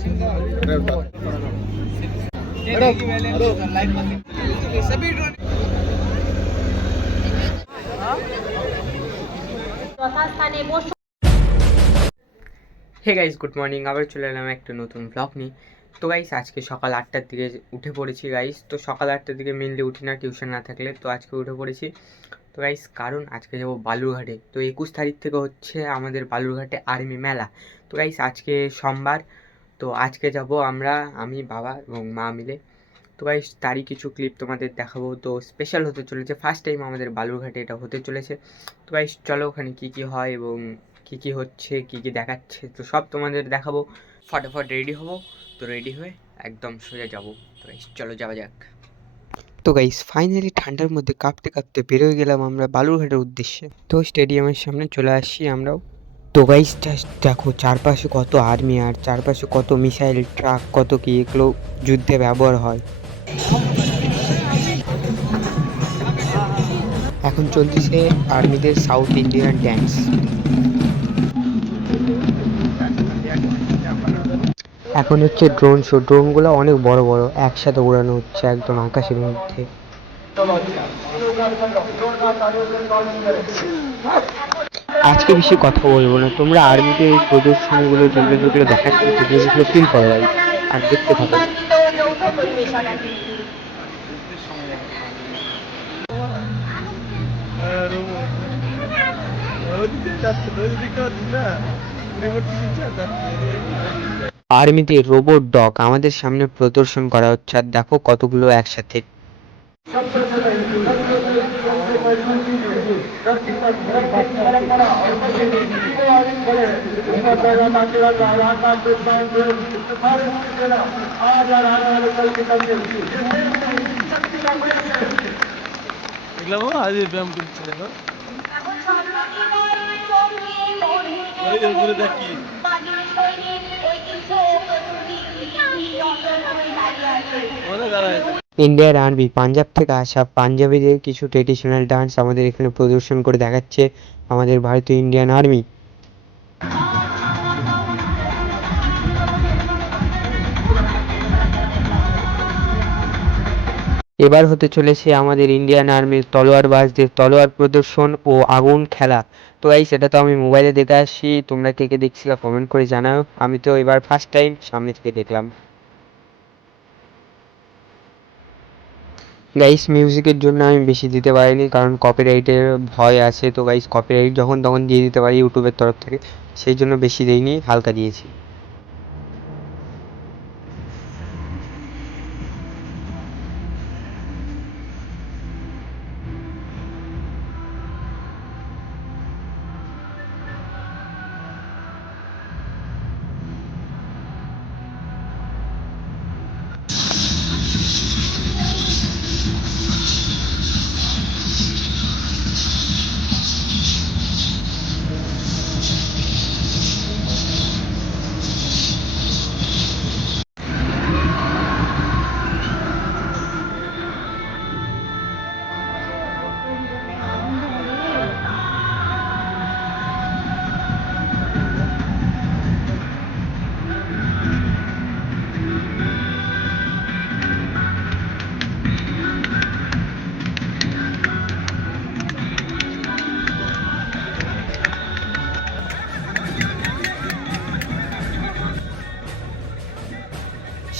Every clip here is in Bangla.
Hey guys, good morning. আবার চলে এলাম একটা নতুন ব্লগ নিয়ে। তো গাইস, আজকে সকাল 8টার দিকে উঠে পড়েছি গাইস। তো সকাল 8টার দিকে মেনলি উঠি না টিউশন না থাকলে, তো আজকে উঠে পড়েছি। তো গাইস, কারণ আজকে যাবো বালুরঘাটে। তো 21 তারিখ থেকে হচ্ছে আমাদের বালুরঘাটে আর্মি মেলা। তো গাইস, আজকে সোমবার, তো আজকে যাব আমরা, আমি, বাবা এবং মা মিলে। তো গাইস, তারই কিছু ক্লিপ তোমাদের দেখাবো। তো স্পেশাল হতে চলেছে, ফার্স্ট টাইম আমাদের বালুরঘাটে এটা হতে চলেছে। তো গাইস, চলো ওখানে কী কী হয় এবং কী কী হচ্ছে, কী কী দেখাচ্ছে, তো সব তোমাদের দেখাবো। ফটাফট রেডি হবো। তো রেডি হয়ে একদম সোজা যাবো। তো গাইস, চলো যাওয়া যাক। তো গাইস, ফাইনালি ঠান্ডার মধ্যে কাঁপতে কাঁপতে বেরোয় গেলাম আমরা বালুরঘাটের উদ্দেশ্যে। তো স্টেডিয়ামের সামনে চলে আসছি আমরাও। তো গাইস, জাস্ট দেখো চারপাশে কত আর্মি আর চারপাশে কত মিসাইল, ট্রাক, কত কি এগুলো যুদ্ধে ব্যবহার হয়। এখন চলতেছে আর্মিদের সাউথ ইন্ডিয়ান ড্যান্স। এখন হচ্ছে ড্রোন শো। ড্রোনগুলো অনেক বড় বড় একসাথে উড়ানো হচ্ছে একদম আকাশের মধ্যে। আজকে বেশি কথা বলবো না, তোমরা আর্মিতে এই প্রদর্শনীগুলো যেগুলো যেগুলো দেখাচ্ছে সেগুলো ফিল করো ভাই, আর দেখতে থাকো। আর্মিতে রোবট ডগ আমাদের সামনে প্রদর্শন করা হচ্ছে, আর দেখো কতগুলো একসাথে। ইন্ডিয়ার আর্মি পাঞ্জাব থেকে আসা পাঞ্জাবিদের কিছু ট্রেডিশনাল ডান্স আমাদের এখানে প্রদর্শন করে দেখাচ্ছে আমাদের ভারতীয় ইন্ডিয়ান আর্মি। এবার হতে চলেছে আমাদের ইন্ডিয়ান আর্মির তলোয়ারবাজদের তলোয়ার প্রদর্শন ও আগুন খেলা। তো এই সেটা তো আমি মোবাইলে দেখে আসছি, তোমরা কে কে দেখছিলা কমেন্ট করে জানাও। আমি তো এবার ফার্স্ট টাইম সামনে থেকে দেখলাম। গাইস, মিউজিকের জন্য আমি বেশি দিতে পারিনি, কারণ কপিরাইটের ভয় আছে। তো গাইস, কপিরাইট যখন তখন দিয়ে দিতে পারি ইউটিউবের তরফ থেকে, সেই জন্য বেশি দিইনি, হালকা দিয়েছি।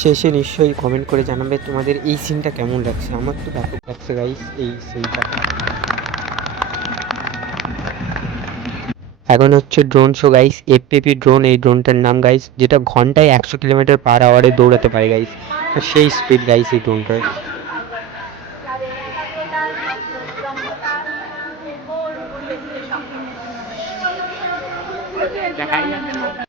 শেষে নিশ্চয়ই কমেন্ট করে জানাবে তোমাদের এই সিনটা কেমন লাগছে। আমার তো ব্যাপক লাগছে গাইস এই সিনটা। এখন হচ্ছে ড্রোন শো গাইস, এফপিপি ড্রোন, এই ড্রোনটার নাম গাইস, যেটা ঘন্টায় 100 কিলোমিটার/আওয়ারে দৌড়াতে পারে গাইস। সেই স্পিড গাইস এই ড্রোনটার।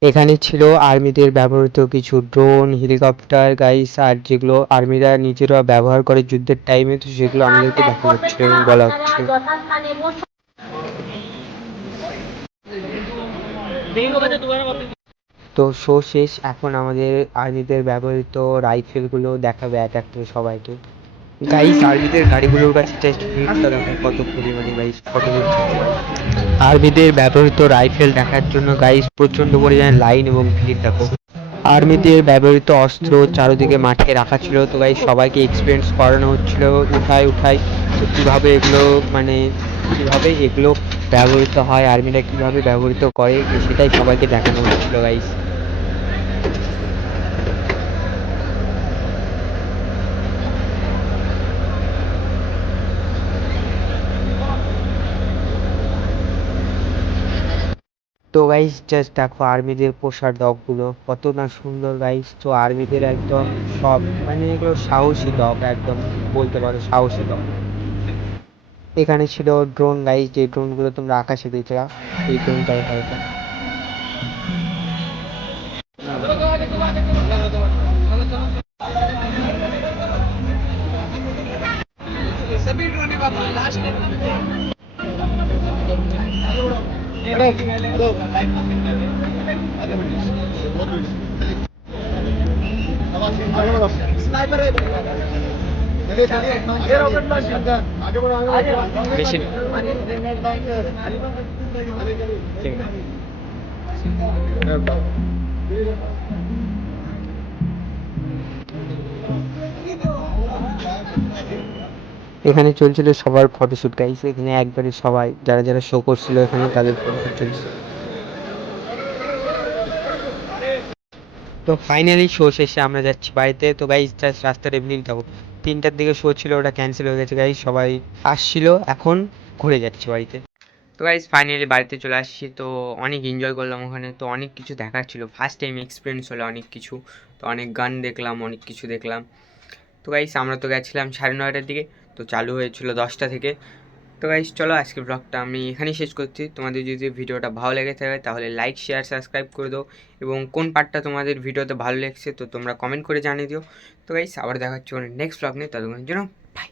এখানে ছিল আর্মিদের ব্যবহৃত কিছু ড্রোন, হেলিকপ্টার গাইস, আর যেগুলো আর্মিরা নিজেরা ব্যবহার করে যুদ্ধের টাইমে, তো সেগুলো আমাদেরকে দেখানো হচ্ছে এবং বলা হচ্ছে। তো শো শেষ, এখন আমাদের আর্মিদের ব্যবহৃত রাইফেলগুলো দেখাবে এক এক করে সবাইকে। গাইস, আর্মিদের গাড়িগুলোর কাছে জাস্ট ভিড়টা দেখো কত পরিমাণে গাইস, কত আর্মিদের ব্যবহৃত রাইফেল দেখার জন্য গাইস প্রচন্ড পরিমাণে লাইন এবং ভিড় দেখো। আর্মিদের ব্যবহৃত অস্ত্র চারিদিকে মাঠে রাখা ছিল। তো গাইস সবাইকে এক্সপিরিয়েন্স করানো হচ্ছিল উঠায় উঠায়, তো কীভাবে এগুলো মানে কীভাবে এগুলো ব্যবহৃত হয়, আর্মিরা কীভাবে ব্যবহৃত করে, সেটাই সবাইকে দেখানো হচ্ছিল গাইস। তো গাইস জাস্ট দেখো আর্মিদের পোশাক ডগগুলো কত না সুন্দর গাইস। তো আর্মিদের একদম সব মানে এগুলো সাহসী ডগ, একদম বলতে পারো সাহসী ডগ। এখানে ছিল ড্রোন গাইস, যে ড্রোনগুলো তোমরা আকাশে দেখলা, এই ড্রোনটা হয়তো বেশি। এখানে চলছিল সবার ফটোশ্যুট গাইস, এখানে একবারে সবাই যারা যারা শো করছিল এখানে তাদের ফটোশ্যুট চলছে। তো ফাইনালি শো শেষে আমরা যাচ্ছি বাড়িতে। তো গাইস জাস্ট রাস্তার এমনি দেখো 3টার দিকে শো ছিল, ওটা ক্যান্সেল হয়ে গেছে গাইস, সবাই আসছিল, এখন ঘুরে যাচ্ছি বাড়িতে। তো গাইস ফাইনালি বাড়িতে চলে আসছি। তো অনেক এনজয় করলাম ওখানে, তো অনেক কিছু দেখার ছিল, ফার্স্ট টাইম এক্সপিরিয়েন্স হলো অনেক কিছু। তো অনেক গান দেখলাম, অনেক কিছু দেখলাম। তো গাইস আমরা তো গেছিলাম 9:30টার দিকে, তো চালু হয়েছিল 10টা থেকে। তো গাইস চলো আজকের ব্লগটা আমি এখানেই শেষ করছি। তোমাদের যদি ভিডিওটা ভালো লেগে থাকে তাহলে লাইক শেয়ার সাবস্ক্রাইব করে দাও, এবং কোন পার্টটা তোমাদের ভিডিওতে ভালো লেগেছে তো তোমরা কমেন্ট করে জানিয়ে দিও। তো গাইস আবার দেখা হচ্ছে নেক্সট ব্লগ নিয়ে, ততক্ষণের জন্য বাই।